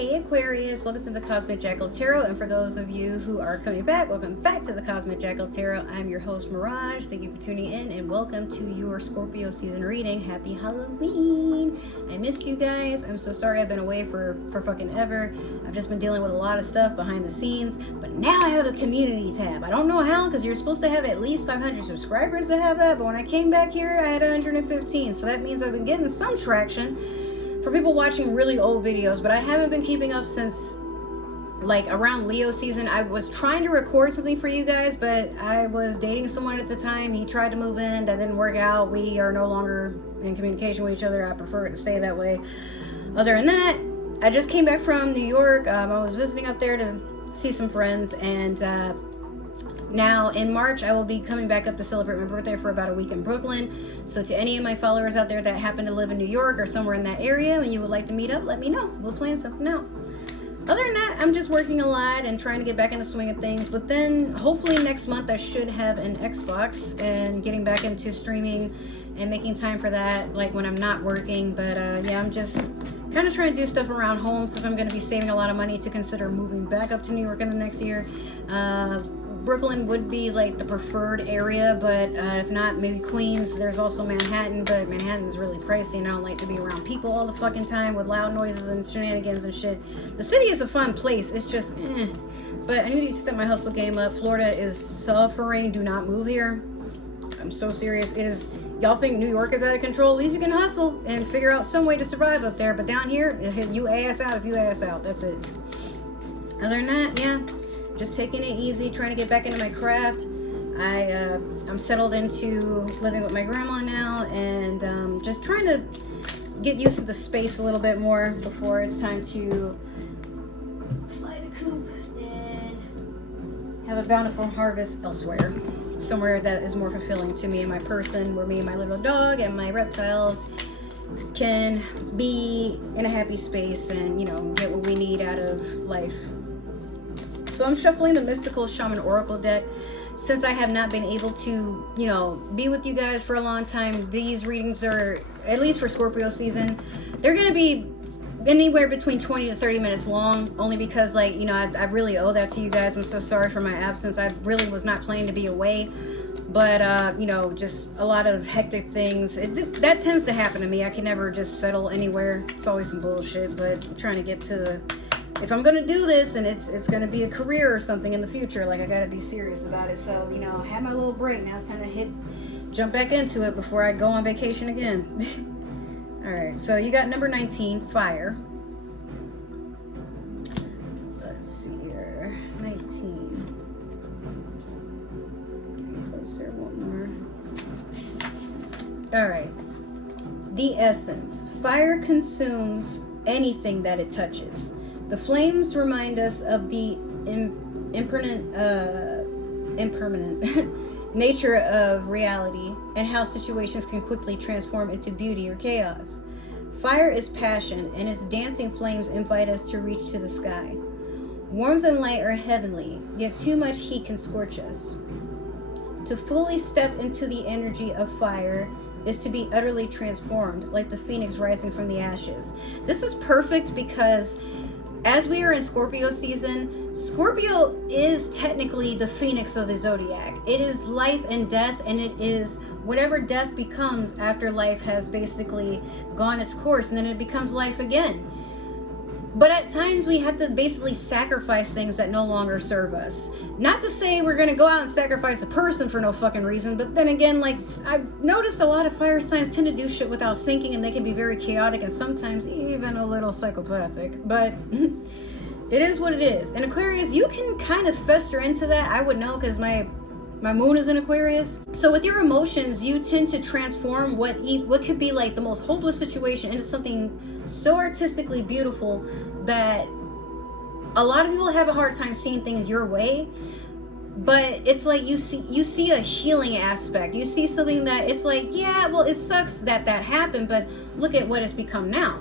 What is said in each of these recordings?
Hey Aquarius, welcome to the Cosmic Jackal Tarot, and for those of you who are coming back, welcome back to the Cosmic Jackal Tarot. I'm your host Mirage. Thank you for tuning in and welcome to your Scorpio season reading. Happy Halloween. I missed you guys. I'm so sorry I've been away for fucking ever. I've just been dealing with a lot of stuff behind the scenes, but now I have a community tab. I don't know how, because you're supposed to have at least 500 subscribers to have that, but when I came back here I had 115, so that means I've been getting some traction for people watching really old videos, but I haven't been keeping up since like around Leo season. I was trying to record something for you guys, but I was dating someone at the time. He tried to move in, that didn't work out. We are no longer in communication with each other. I prefer it to stay that way. Other than that, I just came back from New York. I was visiting up there to see some friends, and now in March I will be coming back up to celebrate my birthday for about a week in Brooklyn. So to any of my followers out there that happen to live in New York or somewhere in that area and you would like to meet up, let me know. We'll plan something out. Other than that, I'm just working a lot and trying to get back in the swing of things. But then hopefully next month I should have an Xbox and getting back into streaming and making time for that, like when I'm not working. But yeah, I'm just kind of trying to do stuff around home since I'm going to be saving a lot of money to consider moving back up to New York in the next year. Brooklyn would be like the preferred area, but if not, maybe Queens. There's also Manhattan, but Manhattan's really pricey and I don't like to be around people all the fucking time with loud noises and shenanigans and shit. The city is a fun place, it's just but I need to step my hustle game up. Florida is suffering. Do not move here. I'm so serious. It is. Y'all think New York is out of control? At least you can hustle and figure out some way to survive up there, but down here, you ass out if you ass out. That's it. Other than that, yeah, just taking it easy, trying to get back into my craft. I'm settled into living with my grandma now, and just trying to get used to the space a little bit more before it's time to fly the coop and have a bountiful harvest elsewhere, somewhere that is more fulfilling to me and my person, where me and my little dog and my reptiles can be in a happy space and, you know, get what we need out of life. So I'm shuffling the Mystical Shaman Oracle deck. Since I have not been able to, you know, be with you guys for a long time, these readings are, at least for Scorpio season, they're going to be anywhere between 20 to 30 minutes long, only because, like, you know, I really owe that to you guys. I'm so sorry for my absence. I really was not planning to be away, but, you know, just a lot of hectic things. That tends to happen to me. I can never just settle anywhere. It's always some bullshit, but I'm trying to get to if I'm gonna do this and it's gonna be a career or something in the future, like I gotta be serious about it. So, you know, I had my little break. Now it's time to jump back into it before I go on vacation again. All right, so you got number 19, fire. Let's see here, 19. Getting closer, one more. All right, the essence. Fire consumes anything that it touches. The flames remind us of the impermanent nature of reality and how situations can quickly transform into beauty or chaos. Fire is passion, and its dancing flames invite us to reach to the sky. Warmth and light are heavenly, yet too much heat can scorch us. To fully step into the energy of fire is to be utterly transformed, like the phoenix rising from the ashes. This is perfect because as we are in Scorpio season, Scorpio is technically the phoenix of the zodiac. It is life and death, and it is whatever death becomes after life has basically gone its course, and then it becomes life again. But at times we have to basically sacrifice things that no longer serve us. Not to say we're gonna go out and sacrifice a person for no fucking reason, but then again, like, I've noticed a lot of fire signs tend to do shit without thinking, and they can be very chaotic and sometimes even a little psychopathic, but it is what it is. And Aquarius, you can kind of fester into that. I would know because my moon is in Aquarius. So with your emotions, you tend to transform what could be like the most hopeless situation into something so artistically beautiful that a lot of people have a hard time seeing things your way. But it's like you see a healing aspect. You see something that it's like, yeah, well, it sucks that happened, but look at what it's become now.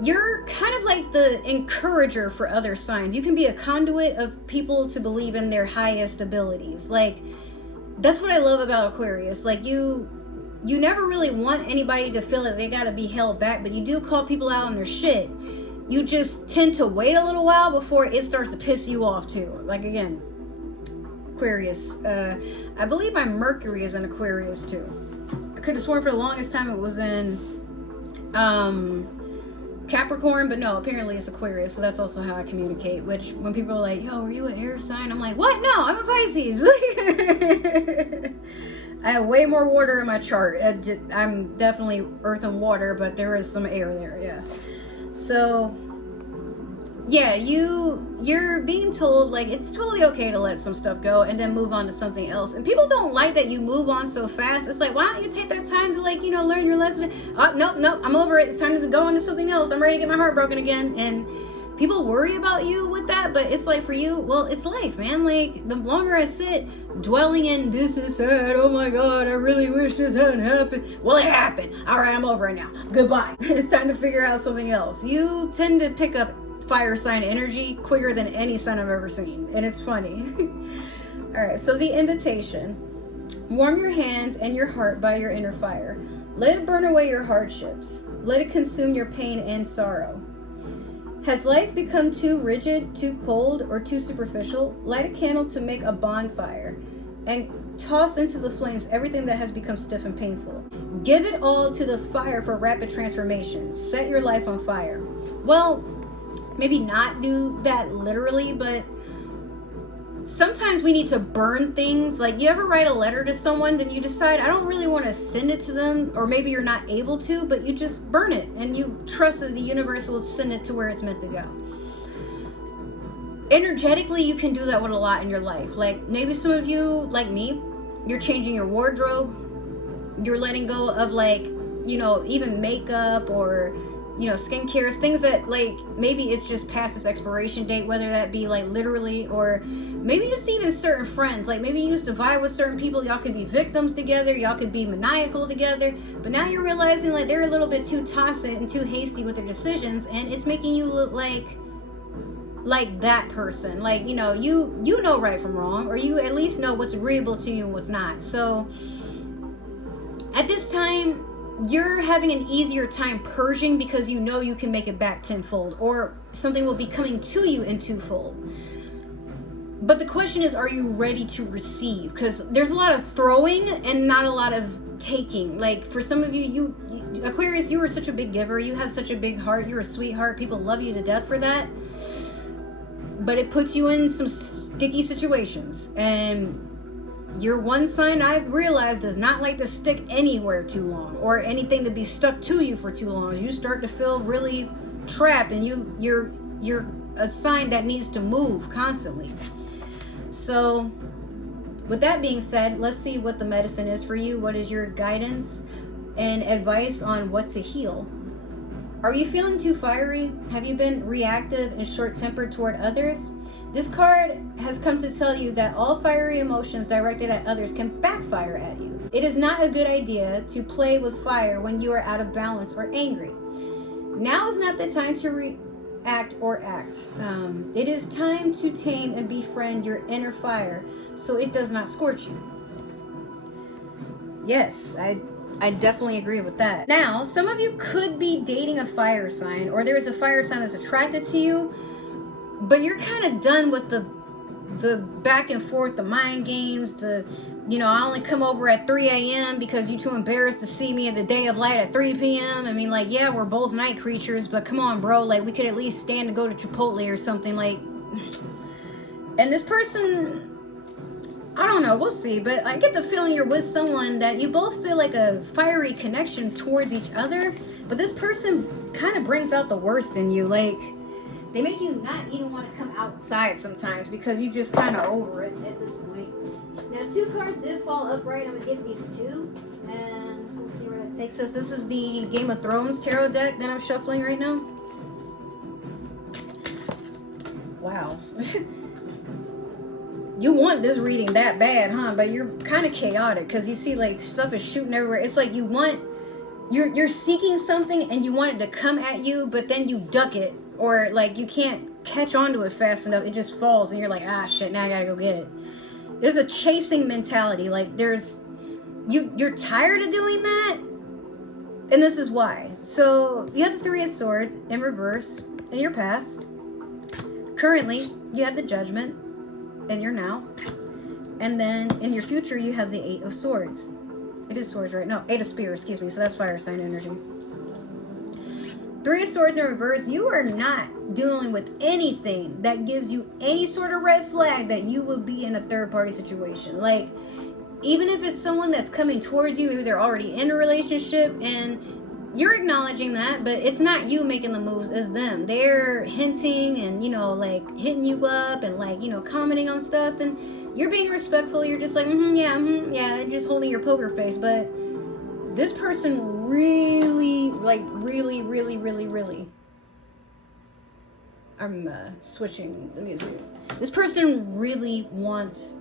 You're kind of like the encourager for other signs. You can be a conduit of people to believe in their highest abilities. Like, that's what I love about Aquarius. Like, you never really want anybody to feel that they gotta be held back, but you do call people out on their shit. you just tend to wait a little while before it starts to piss you off too. Like again, Aquarius. I believe my Mercury is in Aquarius too. I could have sworn for the longest time it was in Capricorn, but no, apparently it's Aquarius, so that's also how I communicate. Which when people are like, yo, are you an air sign? I'm like, what? No, I'm a Pisces. I have way more water in my chart. I'm definitely earth and water, but there is some air there, yeah. So yeah, you're being told like it's totally okay to let some stuff go and then move on to something else. And people don't like that you move on so fast. It's like, why don't you take that time to like, learn your lesson? Oh, no, I'm over it. It's time to go on to something else. I'm ready to get my heart broken again. And people worry about you with that, but it's like for you, well, it's life, man. Like the longer I sit dwelling in this is sad, oh my God, I really wish this hadn't happened. Well, it happened. All right, I'm over it now. Goodbye. It's time to figure out something else. You tend to pick up fire sign energy quicker than any sign I've ever seen, and it's funny. All right, so the invitation: warm your hands and your heart by your inner fire. Let it burn away your hardships. Let it consume your pain and sorrow. Has life become too rigid, too cold, or too superficial? Light a candle to make a bonfire and toss into the flames everything that has become stiff and painful. Give it all to the fire for rapid transformation. Set your life on fire. Well, maybe not do that literally, but sometimes we need to burn things. Like, you ever write a letter to someone, then you decide, I don't really want to send it to them, or maybe you're not able to, but you just burn it and you trust that the universe will send it to where it's meant to go. Energetically, you can do that with a lot in your life. Like maybe some of you, like me, you're changing your wardrobe, you're letting go of like, even makeup or skincare, things that like maybe it's just past its expiration date, whether that be like literally, or maybe it's even certain friends. Like maybe you used to vibe with certain people, y'all could be victims together, y'all could be maniacal together, but now you're realizing like they're a little bit too tossy and too hasty with their decisions, and it's making you look like that person. Like you know right from wrong, or you at least know what's agreeable to you and what's not. So at this time, you're having an easier time purging because you know you can make it back tenfold, or something will be coming to you in twofold. But the question is, are you ready to receive? Because there's a lot of throwing and not a lot of taking. Like for some of you Aquarius, you are such a big giver. You have such a big heart. You're a sweetheart. People love you to death for that. But it puts you in some sticky situations. And you're one sign I've realized does not like to stick anywhere too long, or anything to be stuck to you for too long. You start to feel really trapped, and you're a sign that needs to move constantly. So with that being said, let's see what the medicine is for you. What is your guidance and advice on what to heal? Are you feeling too fiery? Have you been reactive and short-tempered toward others? This card has come to tell you that all fiery emotions directed at others can backfire at you. It is not a good idea to play with fire when you are out of balance or angry. Now is not the time to react or act. It is time to tame and befriend your inner fire so it does not scorch you. Yes, I definitely agree with that. Now, some of you could be dating a fire sign, or there is a fire sign that's attracted to you, but you're kind of done with the back and forth, the mind games, I only come over at 3 a.m. because you're too embarrassed to see me in the day of light at 3 p.m. I mean, like, yeah, we're both night creatures, but come on, bro. Like, we could at least stand to go to Chipotle or something. Like, and this person, I don't know, we'll see, but I get the feeling you're with someone that you both feel like a fiery connection towards each other, but this person kind of brings out the worst in you. Like, they make you not even want to come outside sometimes because you just kind of over it at this point. Now, 2 cards did fall upright. I'm going to give these 2, and we'll see where that takes us. This is the Game of Thrones tarot deck that I'm shuffling right now. Wow. You want this reading that bad, huh? But you're kind of chaotic because you see like stuff is shooting everywhere. It's like you're seeking something and you want it to come at you, but then you duck it, or like you can't catch onto it fast enough. It just falls and you're like, ah, shit, now I gotta go get it. There's a chasing mentality. Like you're tired of doing that, and this is why. So you have the 3 of Swords in reverse. in your past. Currently, you have the Judgment in your now. And then in your future, you have the Eight of Swords. It is Swords, right? No, Eight of Spears, excuse me. So that's fire sign energy. Three of Swords in reverse. You are not dealing with anything that gives you any sort of red flag that you will be in a third party situation. Like, even if it's someone that's coming towards you, maybe they're already in a relationship and you're acknowledging that, but it's not you making the moves, it's them. They're hinting and, you know, like hitting you up and like, you know, commenting on stuff, and you're being respectful. You're just like, yeah, and just holding your poker face. But this person really, like, really, I'm switching the music. This person really wants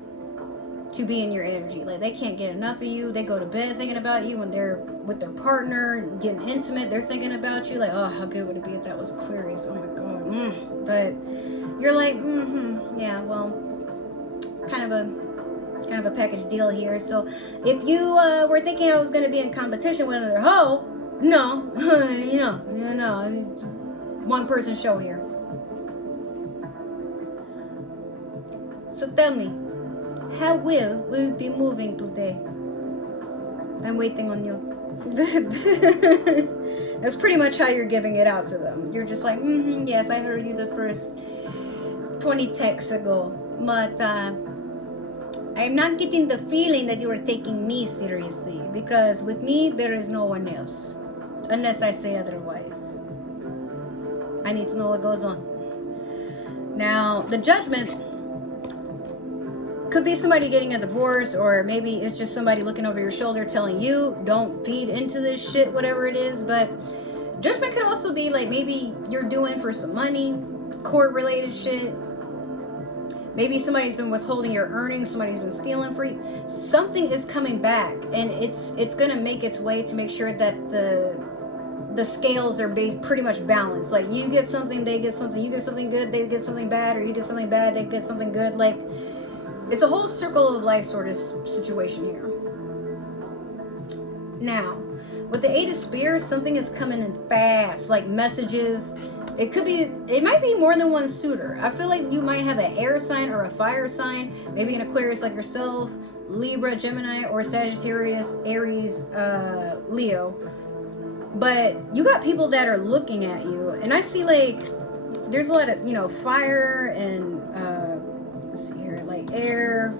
to be in your energy. Like, they can't get enough of you. They go to bed thinking about you. When they're with their partner, getting intimate, they're thinking about you. Like, oh, how good would it be if that was Aquarius? Oh my God. But you're like, yeah, well, kind of a package deal here. So if you were thinking I was going to be in competition with another hoe, no, no, one person show here. So tell me, how will we be moving today? I'm waiting on you. That's pretty much how you're giving it out to them. You're just like, yes, I heard you the first 20 texts ago, but I'm not getting the feeling that you are taking me seriously, because with me, there is no one else, unless I say otherwise. I need to know what goes on. Now, the Judgment could be somebody getting a divorce, or maybe it's just somebody looking over your shoulder telling you, don't feed into this shit, whatever it is. But Judgment could also be like, maybe you're doing for some money, court related shit. Maybe somebody's been withholding your earnings, somebody's been stealing for you. Something is coming back, and it's going to make its way to make sure that the scales are pretty much balanced. Like, you get something, they get something. You get something good, they get something bad, or you get something bad, they get something good. Like, it's a whole circle of life sort of situation here. Now, with the Eight of Spears, something is coming in fast, like messages. It might be more than one suitor. I feel like you might have an air sign or a fire sign, maybe an Aquarius like yourself, Libra, Gemini, or Sagittarius, Aries, Leo. But you got people that are looking at you, and I see like there's a lot of, you know, fire and let's see here, like air.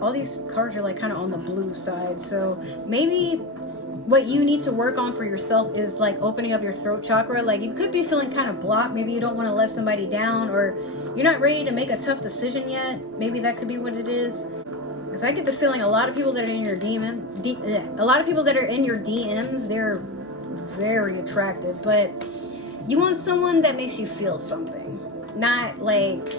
All these cards are like kind of on the blue side. So maybe what you need to work on for yourself is like opening up your throat chakra. Like, you could be feeling kind of blocked. Maybe you don't want to let somebody down, or you're not ready to make a tough decision yet. Maybe that could be what it is. Because I get the feeling a lot of people that are in your DMs, they're very attractive, but you want someone that makes you feel something. Not like,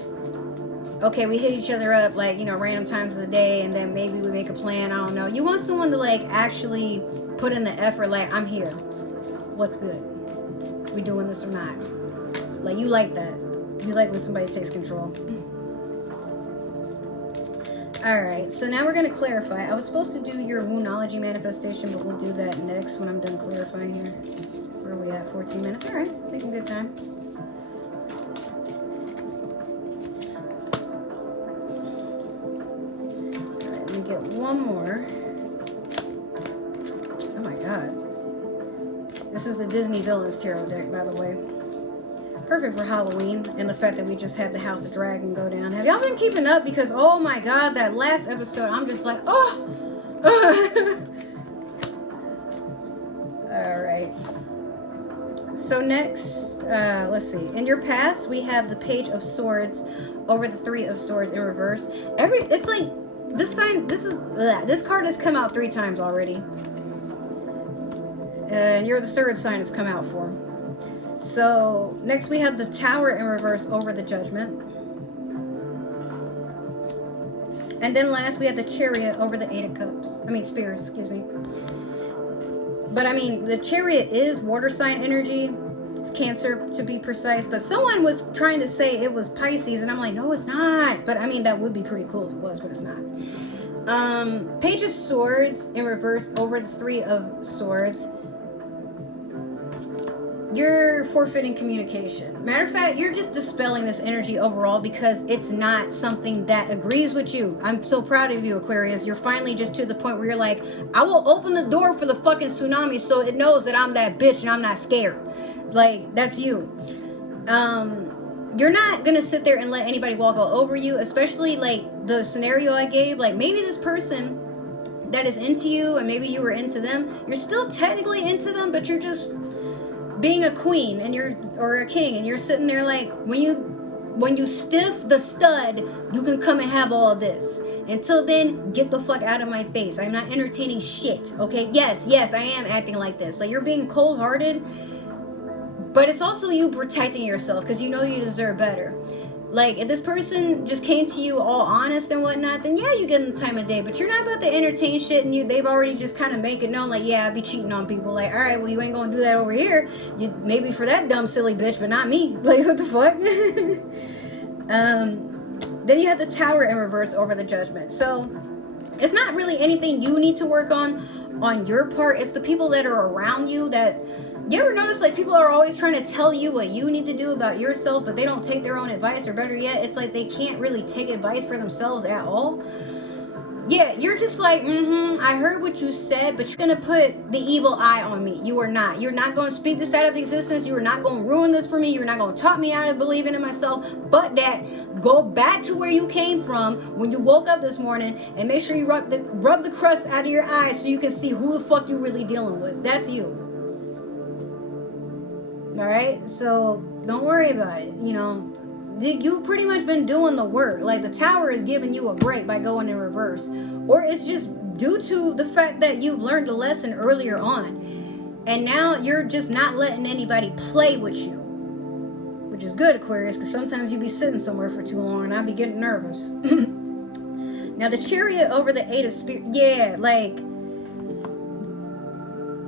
okay, we hit each other up like, you know, random times of the day, and then maybe we make a plan. I don't know. You want someone to like actually put in the effort. Like, I'm here. What's good? We doing this or not? Like, you like that. You like when somebody takes control. All right. So now we're going to clarify. I was supposed to do your Moonology manifestation, but we'll do that next when I'm done clarifying here. Where are we at? 14 minutes. All right. Making good time. Get one more. Oh my God. This is the Disney Villains Tarot deck, by the way. Perfect for Halloween, and the fact that we just had the House of Dragon go down. Have y'all been keeping up? Because, oh my God, that last episode, I'm just like, oh. All right. So next, let's see. In your past, we have the Page of Swords over the Three of Swords in reverse. It's like, this card has come out 3 times already, and you're the third sign it's come out for. So next we have the Tower in reverse over the Judgment, and then last we have the Chariot over the Eight of Cups. Spears, excuse me. But I mean, the Chariot is water sign energy. It's Cancer to be precise, but someone was trying to say it was Pisces, and I'm like, no, it's not. But I mean, that would be pretty cool if it was, but it's not. Page of Swords in reverse over the Three of Swords. you're forfeiting communication. Matter of fact, you're just dispelling this energy overall because it's not something that agrees with you. I'm so proud of you, Aquarius. You're finally just to the point where you're like, I will open the door for the fucking tsunami so it knows that I'm that bitch and I'm not scared. Like, that's you. You're not gonna sit there and let anybody walk all over you, especially like the scenario I gave. Like, maybe this person that is into you and maybe you were into them, you're still technically into them, but you're just being a queen and or a king, and you're sitting there like, when you stiff the stud, you can come and have all this. Until then, get the fuck out of my face. I'm not entertaining shit. Okay, yes, I am acting like this. Like, you're being cold-hearted, but it's also you protecting yourself because you know you deserve better. Like, if this person just came to you all honest and whatnot, then yeah, you give them the time of day. But you're not about to entertain shit, and they've already just kind of make it known, like, yeah, I be cheating on people. Like, all right, well, you ain't gonna do that over here. You maybe for that dumb silly bitch, but not me. Like, what the fuck? Then you have the Tower in reverse over the Judgment. So it's not really anything you need to work on your part. It's the people that are around you that. You ever notice, like, people are always trying to tell you what you need to do about yourself, but they don't take their own advice, or better yet, it's like they can't really take advice for themselves at all? Yeah, you're just like, I heard what you said, but you're gonna put the evil eye on me. You are not. You're not gonna speak this out of existence. You are not gonna ruin this for me. You're not gonna talk me out of believing in myself. But that, go back to where you came from when you woke up this morning and make sure you rub the crust out of your eyes so you can see who the fuck you're really dealing with. That's you. All right, so don't worry about it. You know, you've pretty much been doing the work. Like, the Tower is giving you a break by going in reverse, or it's just due to the fact that you've learned a lesson earlier on, and now you're just not letting anybody play with you, which is good, Aquarius, because sometimes you be sitting somewhere for too long and I be getting nervous. Now, the Chariot over the Eight of Spears, yeah, like,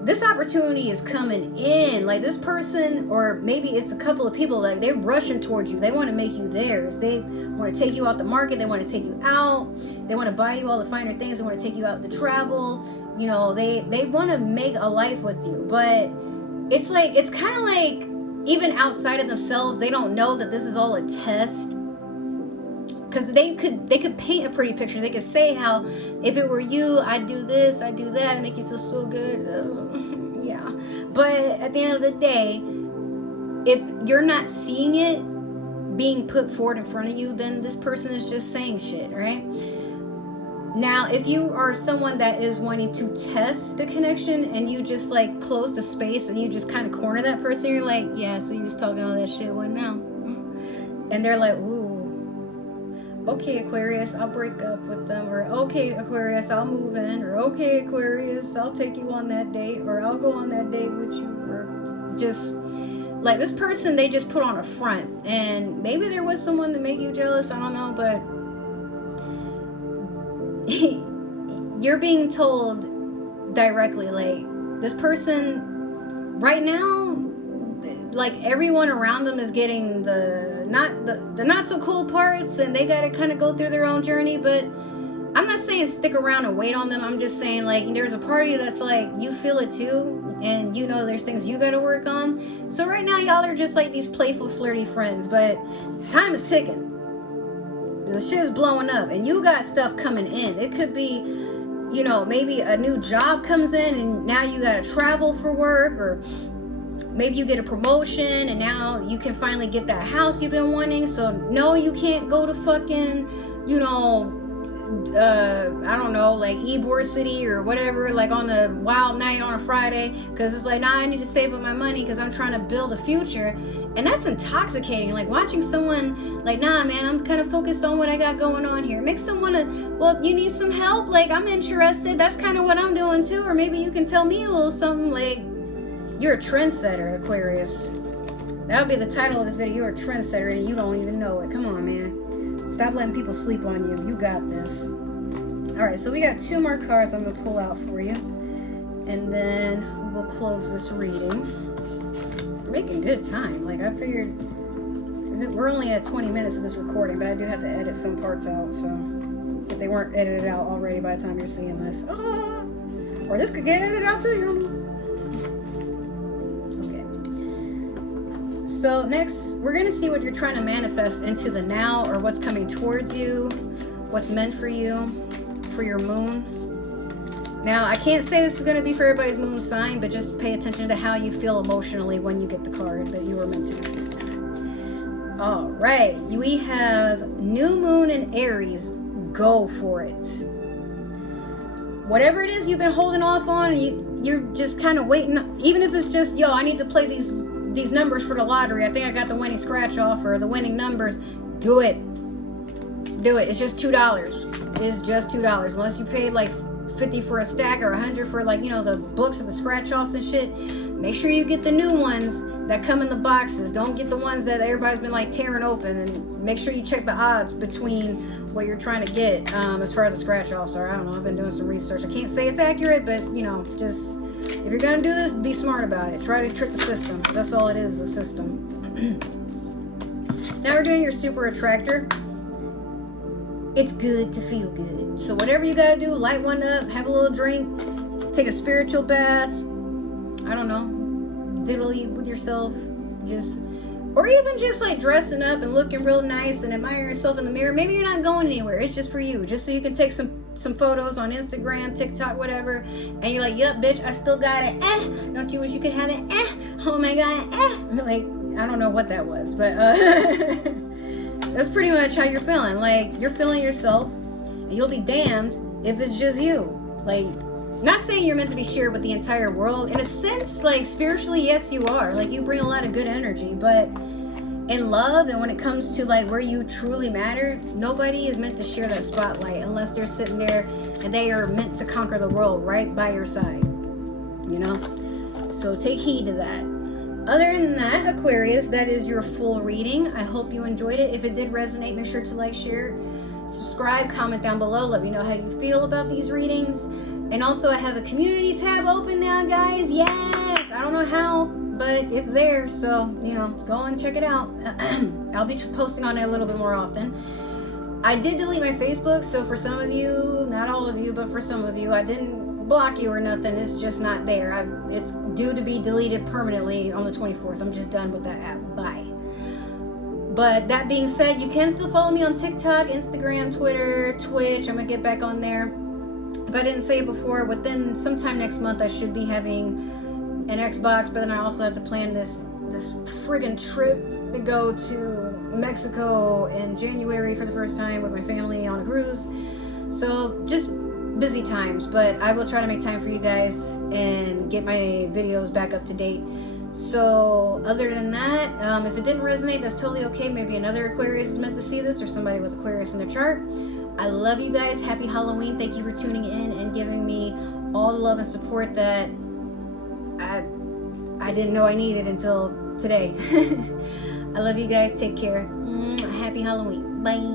this opportunity is coming in. Like, this person, or maybe it's a couple of people, like, they're rushing towards you. They want to make you theirs. They want to take you out the market. They want to take you out. They want to buy you all the finer things. They want to take you out to travel. You know, they want to make a life with you. But it's like, it's kind of like, even outside of themselves, they don't know that this is all a test. Because they could paint a pretty picture. They could say how, if it were you, I'd do this, I'd do that, and make you feel so good. Yeah. But at the end of the day, if you're not seeing it being put forward in front of you, then this person is just saying shit, right? Now, if you are someone that is wanting to test the connection and you just like close the space and you just kind of corner that person, you're like, yeah, so you was talking all that shit, what now? And they're like, ooh. Okay, Aquarius, I'll break up with them, or okay, Aquarius, I'll move in, or okay, Aquarius, I'll take you on that date, or I'll go on that date with you, or just like this person, they just put on a front, and maybe there was someone to make you jealous, I don't know, but you're being told directly, like, this person right now, like, everyone around them is getting the not so cool parts, and they gotta kind of go through their own journey. But I'm not saying stick around and wait on them. I'm just saying, like, there's a party that's like, you feel it too, and you know there's things you gotta work on. So right now, y'all are just like these playful, flirty friends, but time is ticking. The shit is blowing up, and you got stuff coming in. It could be, you know, maybe a new job comes in, and now you gotta travel for work, or maybe you get a promotion and now you can finally get that house you've been wanting. So no, you can't go to fucking, you know, I don't know, like Ybor City or whatever, like on a wild night on a Friday, because it's like, nah, I need to save up my money because I'm trying to build a future. And that's intoxicating. Like, watching someone like, nah, man, I'm kind of focused on what I got going on here. Makes someone well, you need some help? Like, I'm interested. That's kind of what I'm doing too. Or maybe you can tell me a little something. Like, you're a trendsetter, Aquarius. That would be the title of this video. You're a trendsetter and you don't even know it. Come on, man. Stop letting people sleep on you. You got this. All right, so we got 2 more cards I'm going to pull out for you. And then we'll close this reading. We're making good time. Like, I figured we're only at 20 minutes of this recording, but I do have to edit some parts out. So if they weren't edited out already by the time you're seeing this. Or this could get edited out too, you know. So next, we're going to see what you're trying to manifest into the now, or what's coming towards you, what's meant for you, for your moon. Now, I can't say this is going to be for everybody's moon sign, but just pay attention to how you feel emotionally when you get the card that you were meant to receive. All right, we have new moon in Aries. Go for it. Whatever it is you've been holding off on, you're just kind of waiting. Even if it's just, yo, I need to play these numbers for the lottery. I think I got the winning scratch off or the winning numbers. Do it. Do it. It's just $2. It's just $2. Unless you paid like 50 for a stack or 100 for, like, you know, the books of the scratch offs and shit. Make sure you get the new ones that come in the boxes. Don't get the ones that everybody's been like tearing open, and make sure you check the odds between what you're trying to get as far as the scratch offs are. I don't know, I've been doing some research. I can't say it's accurate, but you know, just if you're gonna do this, be smart about it. Try to trick the system. That's all it is, a system. Now we're doing your super attractor. It's good to feel good. So whatever you gotta do, light one up, have a little drink, take a spiritual bath, I don't know, diddly with yourself, just, or even just like dressing up and looking real nice and admire yourself in the mirror. Maybe you're not going anywhere, it's just for you, just so you can take some photos on Instagram, TikTok, whatever, and you're like, yup, bitch, I still got it. Don't you wish you could have it? Oh my god. Like, I don't know what that was, but that's pretty much how you're feeling. Like, you're feeling yourself, and you'll be damned if it's just you. Like, not saying you're meant to be shared with the entire world. In a sense, like, spiritually, yes, you are. Like, you bring a lot of good energy, but in love and when it comes to, like, where you truly matter, nobody is meant to share that spotlight unless they're sitting there and they are meant to conquer the world right by your side, you know? So take heed to that. Other than that, Aquarius, that is your full reading. I hope you enjoyed it. If it did resonate, make sure to like, share, subscribe, comment down below. Let me know how you feel about these readings. And also, I have a community tab open now, guys. Yes! I don't know how, but it's there. So, you know, go and check it out. I'll be posting on it a little bit more often. I did delete my Facebook, so for some of you, not all of you, but for some of you, I didn't block you or nothing. It's just not there. It's due to be deleted permanently on the 24th. I'm just done with that app. Bye. But that being said, you can still follow me on TikTok, Instagram, Twitter, Twitch. I'm gonna get back on there. If I didn't say it before, within sometime next month I should be having an Xbox, but then I also have to plan this friggin' trip to go to Mexico in January for the first time with my family on a cruise. So just busy times, but I will try to make time for you guys and get my videos back up to date. So other than that, if it didn't resonate, that's totally okay. Maybe another Aquarius is meant to see this, or somebody with Aquarius in their chart. I love you guys. Happy Halloween. Thank you for tuning in and giving me all the love and support that I didn't know I needed until today. I love you guys. Take care. Happy Halloween. Bye.